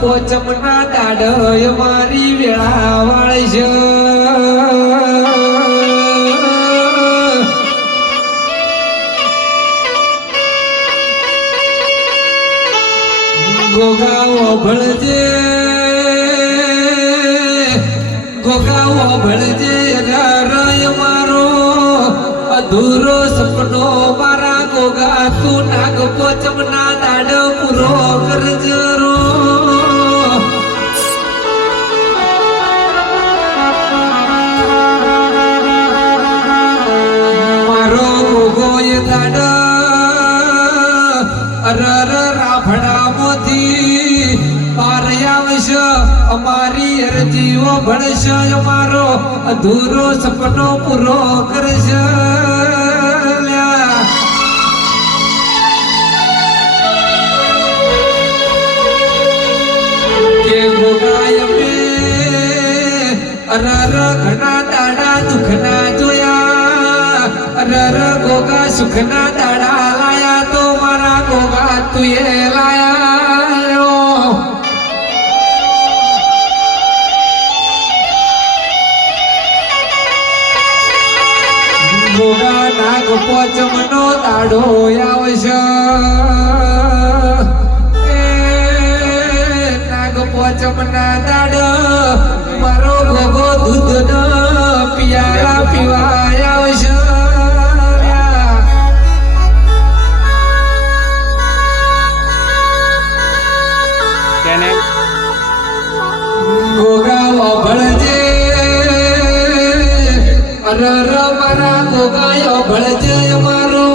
પોચમના દાડય મારી વેળા વાળશે ગોગાઓ ભળજે રય મારો અધૂરો સપનો મારા ગોગા તું નાગ પોચમના દાડ પૂરો કરજો રો મારો ગોગો એ દાડ અરર રાફડા મોથી પાર આવશે અમારી અરજીઓ ભળશે અમારો અધૂરો સપનો પૂરો કરશે કે ગોગાય મે અરર ઘણા દાડા દુખના જોયા અરર ગોગા સુખના દાડા લાયા તો મારા ગોગા તુએ લાયા ગોગા નાગ પોચમનો દાડો આવશે નાગ પોચમના દાડ મારો ગોગો દૂધ પિયાળા પીવા આવશે ગોગા ભળજે અરર મારા ગોગાયો ભળજે મારો